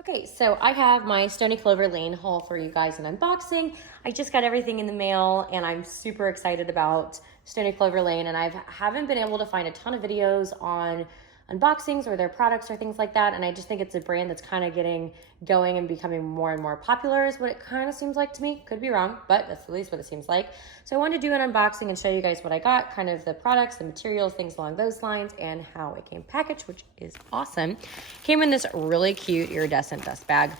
Okay, so I have my Stoney Clover Lane haul for you guys in unboxing. I just got everything in the mail and I'm super excited about Stoney Clover Lane, and I haven't been able to find a ton of videos on unboxings or their products or things like that, and I just think it's a brand that's kind of getting going and becoming more and more popular is what it kind of seems like to me. Could be wrong, but that's at least what it seems like. So I wanted to do an unboxing and show you guys what I got, kind of the products, the materials, things along those lines, and how it came packaged, which is awesome. Came in this really cute iridescent dust bag.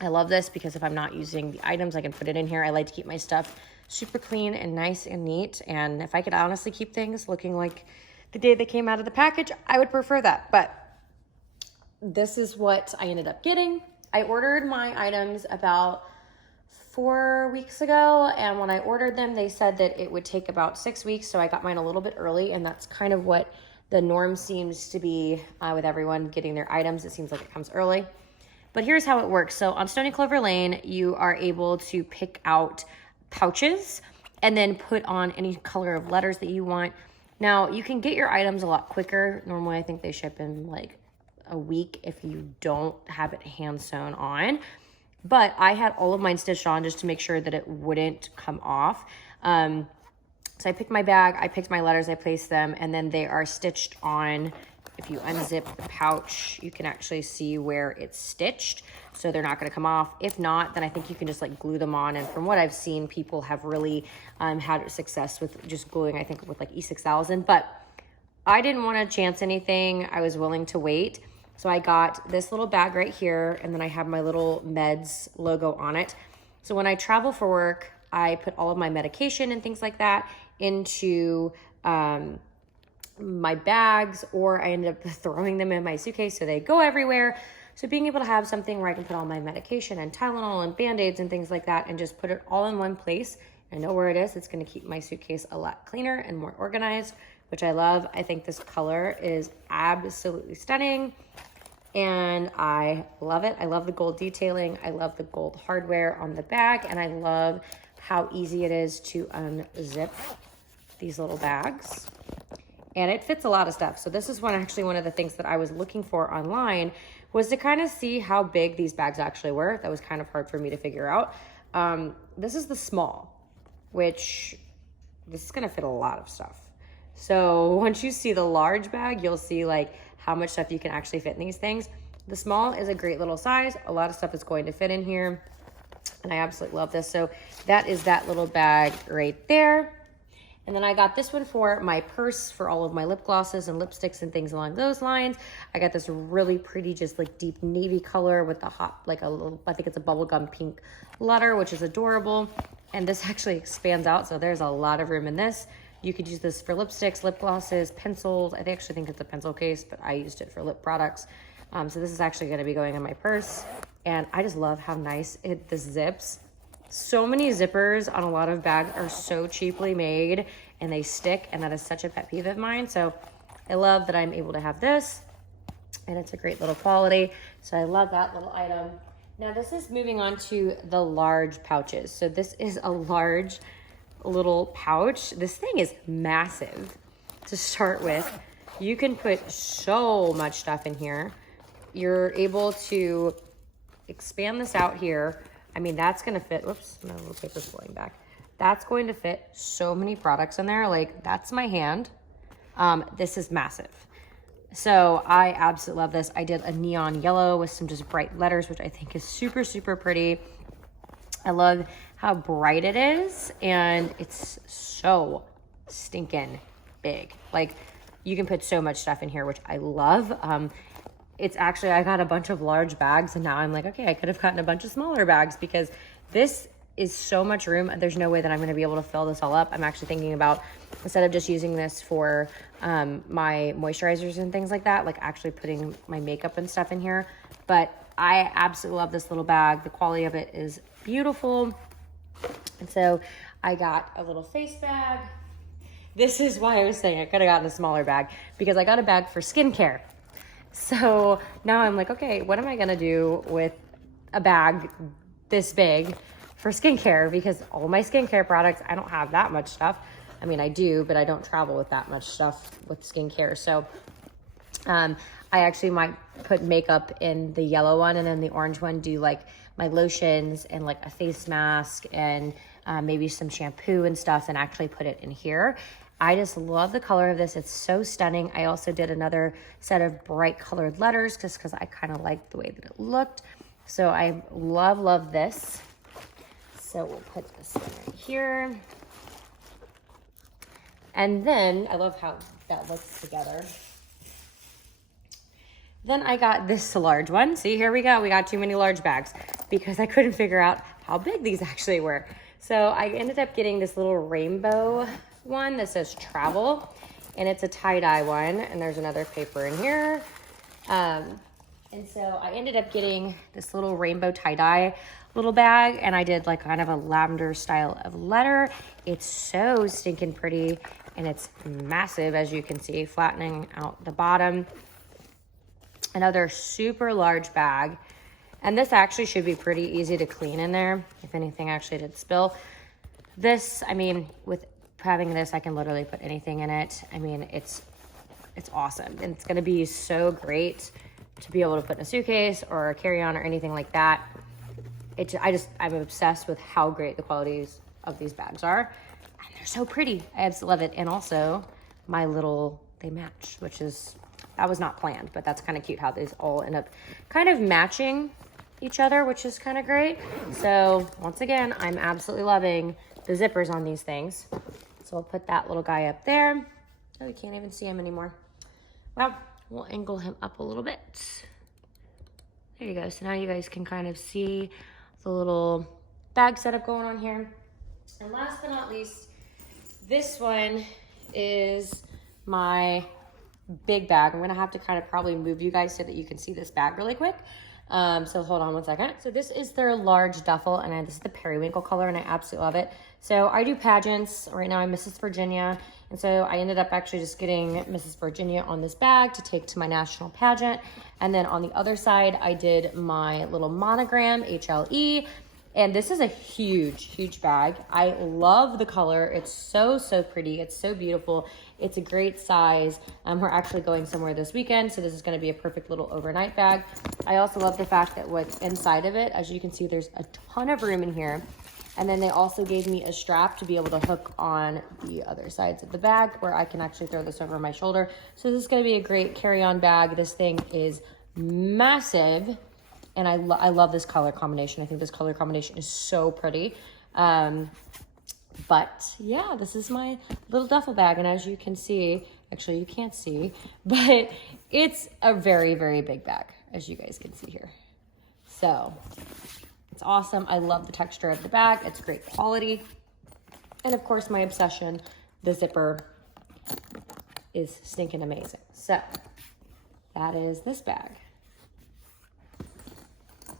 I love this because if I'm not using the items, I can put it in here. I like to keep my stuff super clean and nice and neat, and if I could honestly keep things looking like the day they came out of the package, I would prefer that. But this is what I ended up getting. I ordered my items about 4 weeks ago, and when I ordered them, they said that it would take about 6 weeks, so I got mine a little bit early, and that's kind of what the norm seems to be with everyone getting their items. It seems like it comes early. But here's how it works. So on Stoney Clover Lane, you are able to pick out pouches and then put on any color of letters that you want. Now, you can get your items a lot quicker. Normally, I think they ship in like a week if you don't have it hand sewn on. But I had all of mine stitched on just to make sure that it wouldn't come off. So I picked my bag, I picked my letters, I placed them, and then they are stitched on. If you unzip the pouch, you can actually see where it's stitched, so they're not going to come off. If not, then I think you can just like glue them on. And from what I've seen, people have really had success with just gluing, I think with like E6000. But I didn't want to chance anything. I was willing to wait. So I got this little bag right here, and then I have my little meds logo on it. So when I travel for work, I put all of my medication and things like that into my bags, or I ended up throwing them in my suitcase so they go everywhere. So being able to have something where I can put all my medication and Tylenol and Band-Aids and things like that and just put it all in one place, I know where it is. It's going to keep my suitcase a lot cleaner and more organized, which I love. I think this color is absolutely stunning and I love it. I love the gold detailing. I love the gold hardware on the bag, and I love how easy it is to unzip these little bags. And it fits a lot of stuff. So this is one of the things that I was looking for online, was to kind of see how big these bags actually were. That was kind of hard for me to figure out. This is the small, which this is gonna fit a lot of stuff. So once you see the large bag, you'll see like how much stuff you can actually fit in these things. The small is a great little size. A lot of stuff is going to fit in here, and I absolutely love this. So that is that little bag right there. And then I got this one for my purse for all of my lip glosses and lipsticks and things along those lines. I got this really pretty, just like deep navy color with the hot, like a little, I think it's a bubblegum pink letter, which is adorable. And this actually expands out, so there's a lot of room in this. You could use this for lipsticks, lip glosses, pencils. I actually think it's a pencil case, but I used it for lip products. So this is actually gonna be going in my purse. And I just love how nice this zips. So many zippers on a lot of bags are so cheaply made and they stick, and that is such a pet peeve of mine. So I love that I'm able to have this, and it's a great little quality. So I love that little item. Now this is moving on to the large pouches. So this is a large little pouch. This thing is massive to start with. You can put so much stuff in here. You're able to expand this out here. I mean, that's gonna fit, whoops, my little paper's flowing back. That's going to fit so many products in there. Like, that's my hand. This is massive. So I absolutely love this. I did a neon yellow with some just bright letters, which I think is super, super pretty. I love how bright it is, and it's so stinking big. Like, you can put so much stuff in here, which I love. It's actually, I got a bunch of large bags, and now I'm like, okay, I could have gotten a bunch of smaller bags because this is so much room. There's no way that I'm going to be able to fill this all up. I'm actually thinking about, instead of just using this for my moisturizers and things like that, like actually putting my makeup and stuff in here. But I absolutely love this little bag. The quality of it is beautiful. And so I got a little face bag. This is why I was saying I could have gotten a smaller bag, because I got a bag for skincare. So now I'm like, okay, what am I gonna do with a bag this big for skincare? Because all my skincare products, I don't have that much stuff. I mean, I do, but I don't travel with that much stuff with skincare. So I actually might put makeup in the yellow one, and then the orange one do like my lotions and like a face mask and maybe some shampoo and stuff, and actually put it in here. I just love the color of this. It's so stunning. I also did another set of bright colored letters just because I kind of liked the way that it looked. So I love this. So we'll put this one right here. And then, I love how that looks together. Then I got this large one. See, here we go. We got too many large bags because I couldn't figure out how big these actually were. So I ended up getting this little rainbow one that says travel, and it's a tie-dye one, and there's another paper in here. And so I ended up getting this little rainbow tie-dye little bag, and I did like kind of a lavender style of letter. It's so stinking pretty, and it's massive, as you can see, flattening out the bottom. Another super large bag, and this actually should be pretty easy to clean in there if anything actually did spill. This, I mean, with having this, I can literally put anything in it. I mean, it's awesome, and it's gonna be so great to be able to put in a suitcase or a carry-on or anything like that. I'm obsessed with how great the qualities of these bags are, and they're so pretty. I absolutely love it. And also they match, which is, that was not planned, but that's kind of cute how these all end up kind of matching each other, which is kind of great. So once again, I'm absolutely loving the zippers on these things. So I'll put that little guy up there. Oh, you can't even see him anymore. Well, we'll angle him up a little bit. There you go. So now you guys can kind of see the little bag setup going on here. And last but not least, this one is my big bag. I'm gonna have to kind of probably move you guys so that you can see this bag really quick. So hold on one second. So this is their large duffel, and this is the periwinkle color, and I absolutely love it. So I do pageants. Right now I'm Mrs. Virginia, and so I ended up actually just getting Mrs. Virginia on this bag to take to my national pageant. And then on the other side, I did my little monogram, HLE. And this is a huge bag. I love the color. It's so pretty. It's so beautiful. It's a great size. We're actually going somewhere this weekend, so this is gonna be a perfect little overnight bag. I also love the fact that what's inside of it, as you can see, there's a ton of room in here. And then they also gave me a strap to be able to hook on the other sides of the bag where I can actually throw this over my shoulder. So this is gonna be a great carry-on bag. This thing is massive. And I love this color combination. I think this color combination is so pretty. But yeah, this is my little duffel bag. And as you can see, actually you can't see, but it's a very big bag, as you guys can see here. So it's awesome. I love the texture of the bag. It's great quality. And of course my obsession, the zipper is stinking amazing. So that is this bag.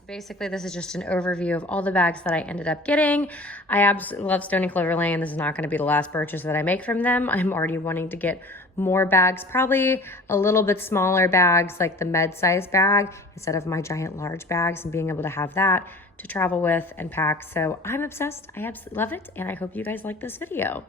Basically, this is just an overview of all the bags that I ended up getting. I absolutely love Stoney Clover Lane. This is not going to be the last purchase that I make from them. I'm already wanting to get more bags, probably a little bit smaller bags, like the med-size bag, instead of my giant large bags, and being able to have that to travel with and pack. So I'm obsessed. I absolutely love it, and I hope you guys like this video.